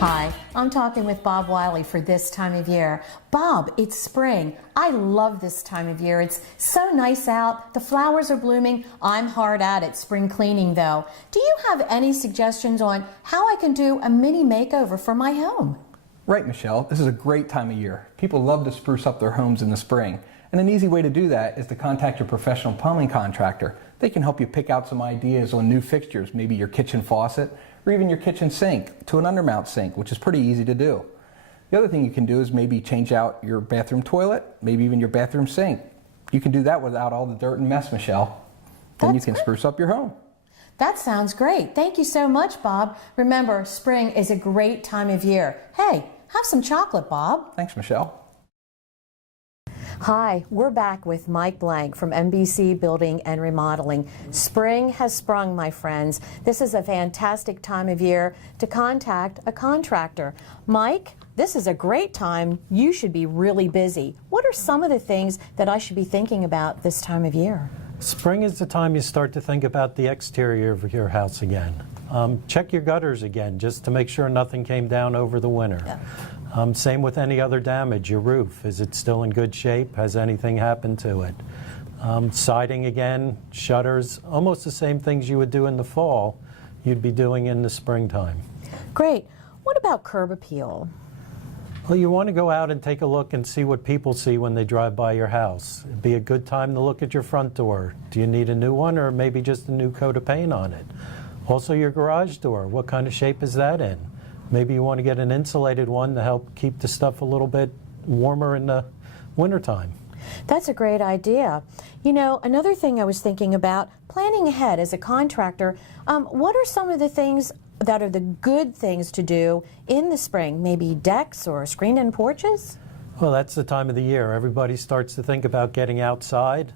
Hi, I'm talking with Bob Wiley for this time of year. Bob, it's spring. I love this time of year. It's so nice out. The flowers are blooming. I'm hard at it spring cleaning though. Do you have any suggestions on how I can do a mini makeover for my home? Right, Michelle. This is a great time of year. People love to spruce up their homes in the spring. And an easy way to do that is to contact your professional plumbing contractor. They can help you pick out some ideas on new fixtures, maybe your kitchen faucet, or even your kitchen sink to an undermount sink, which is pretty easy to do. The other thing you can do is maybe change out your bathroom toilet, maybe even your bathroom sink. You can do that without all the dirt and mess, Michelle. Then you can spruce up your home. That sounds great. Thank you so much, Bob. Remember, spring is a great time of year. Hey, have some chocolate, Bob. Thanks, Michelle. Hi, we're back with Mike Blank from MBC Building and Remodeling. Spring has sprung, my friends. This is a fantastic time of year to contact a contractor. Mike, this is a great time. You should be really busy. What are some of the things that I should be thinking about this time of year? Spring is the time you start to think about the exterior of your house again. Check your gutters again, just to make sure nothing came down over the winter. Yeah. Same with any other damage. Your roof, is it still in good shape? Has anything happened to it? Siding again, shutters, almost the same things you would do in the fall, you'd be doing in the springtime. Great. What about curb appeal? Well, you want to go out and take a look and see what people see when they drive by your house. It'd be a good time to look at your front door. Do you need a new one or maybe just a new coat of paint on it? Also your garage door, what kind of shape is that in? Maybe you want to get an insulated one to help keep the stuff a little bit warmer in the wintertime. That's a great idea. You know, another thing I was thinking about, planning ahead as a contractor, what are some of the things that are the good things to do in the spring? Maybe decks or screened-in porches? Well, that's the time of the year. Everybody starts to think about getting outside.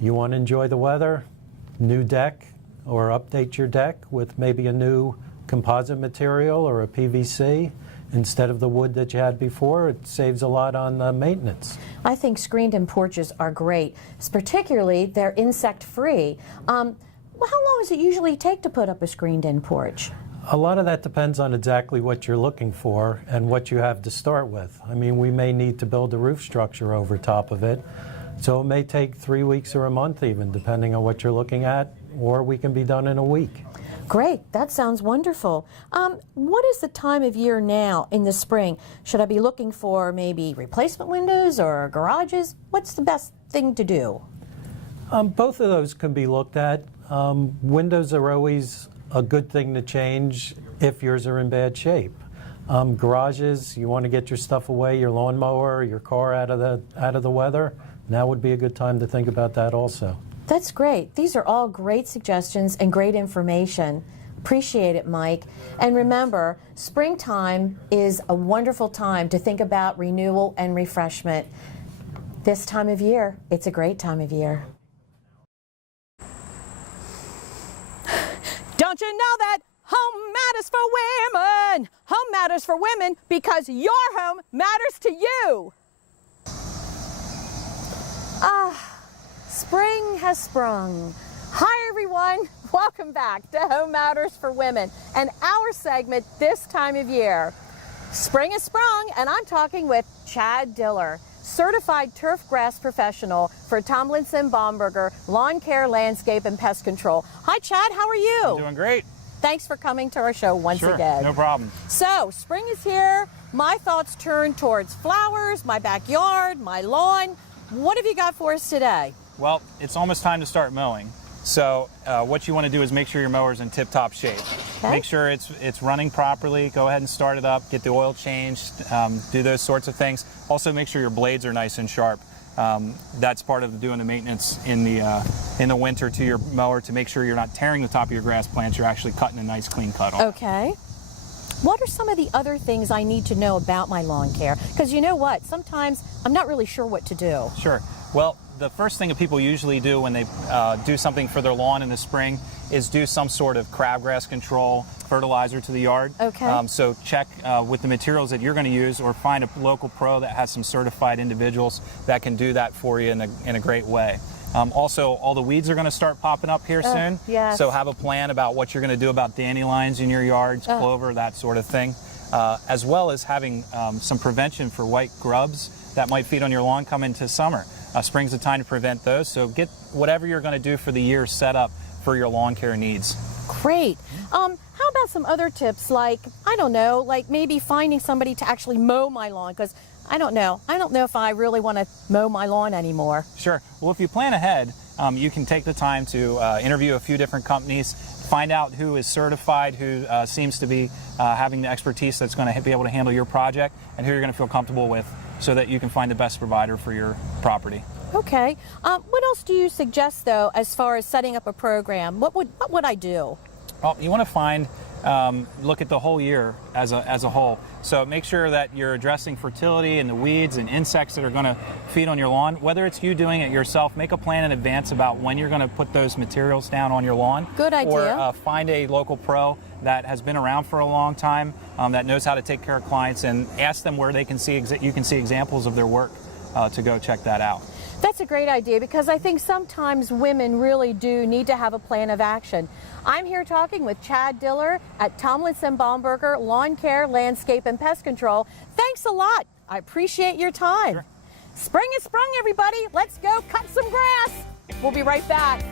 You want to enjoy the weather, new deck, or update your deck with maybe a new composite material or a PVC instead of the wood that you had before. It saves a lot on maintenance. I think screened-in porches are great, particularly they're insect-free. How long does it usually take to put up a screened-in porch? A lot of that depends on exactly what you're looking for and what you have to start with. I mean, we may need to build a roof structure over top of it, so it may take 3 weeks or a month even, depending on what you're looking at, or we can be done in a week. Great, that sounds wonderful. What is the time of year now in the spring? Should I be looking for maybe replacement windows or garages? What's the best thing to do? Both of those can be looked at. Windows are always a good thing to change if yours are in bad shape. Garages, you want to get your stuff away, your lawnmower, your car out of the weather. Now would be a good time to think about that also. That's great. These are all great suggestions and great information. Appreciate it, Mike. And remember, springtime is a wonderful time to think about renewal and refreshment. This time of year, it's a great time of year. Don't you know that home matters for women? Home matters for women because your home matters to you. Spring has sprung. Hi everyone, welcome back to Home Matters for Women and our segment this time of year. Spring has sprung and I'm talking with Chad Diller, certified turf grass professional for Tomlinson Baumberger Lawn Care, Landscape and Pest Control. Hi Chad, how are you? I'm doing great. Thanks for coming to our show once again. No problem. So, spring is here. My thoughts turn towards flowers, my backyard, my lawn. What have you got for us today? Well, it's almost time to start mowing. So what you want to do is make sure your mower's in tip-top shape. Okay. Make sure it's running properly. Go ahead and start it up. Get the oil changed. Do those sorts of things. Also, make sure your blades are nice and sharp. That's part of doing the maintenance in the winter to your mower, to make sure you're not tearing the top of your grass plants. You're actually cutting a nice clean cut off. Okay. What are some of the other things I need to know about my lawn care? Because you know what? Sometimes I'm not really sure what to do. Sure. Well, the first thing that people usually do when they do something for their lawn in the spring is do some sort of crabgrass control, fertilizer to the yard. Okay. So check with the materials that you're going to use, or find a local pro that has some certified individuals that can do that for you in a great way. Also, all the weeds are going to start popping up here soon. Yes. So have a plan about what you're going to do about dandelions in your yards, clover, that sort of thing. as well as having some prevention for white grubs that might feed on your lawn come into summer. Spring's the time to prevent those, so get whatever you're going to do for the year set up for your lawn care needs. Great. How about some other tips, like, I don't know, like maybe finding somebody to actually mow my lawn, because I don't know if I really want to mow my lawn anymore. Sure. Well, if you plan ahead, you can take the time to interview a few different companies, find out who is certified, who seems to be having the expertise that's going to be able to handle your project, and who you're going to feel comfortable with, so that you can find the best provider for your property. Okay. What else do you suggest, though, as far as setting up a program? What would I do? Well, you want to find, look at the whole year as a whole. So make sure that you're addressing fertility and the weeds and insects that are going to feed on your lawn. Whether it's you doing it yourself, make a plan in advance about when you're going to put those materials down on your lawn. Good idea. Or find a local pro that has been around for a long time, that knows how to take care of clients, and ask them where they can see you can see examples of their work to go check that out. That's a great idea, because I think sometimes women really do need to have a plan of action. I'm here talking with Chad Diller at Tomlinson Baumberger Lawn Care, Landscape, and Pest Control. Thanks a lot. I appreciate your time. Sure. Spring is sprung, everybody. Let's go cut some grass. We'll be right back.